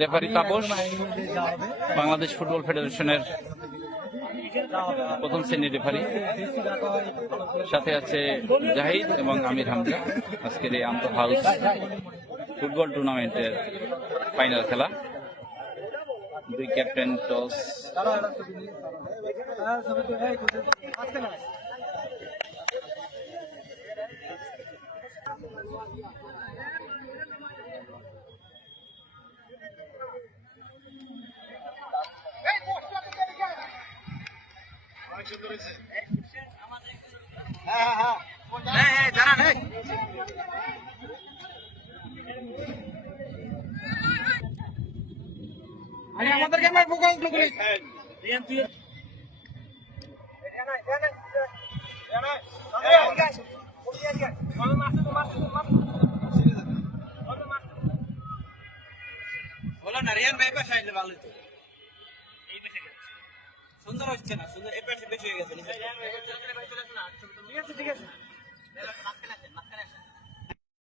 Referee Tapas, Bangladesh football ফেডারেশনের প্রথম শ্রেণীর রেফারি, সাথে আছে জাহিদ এবং আমির হামজা। আজকের এই আন্তঃ হাউস ফুটবল টুর্নামেন্টের ফাইনাল খেলা। দুই ক্যাপ্টেন টস। আমাদেরকে আমার ফোকাস করে বলো না রিয়ান ভাই পাশে আইলে ভালো হতো। সুন্দর হচ্ছে না, সুন্দর এই পাশে বেশি হয়ে গেছে। ঠিক আছে ঠিক আছে।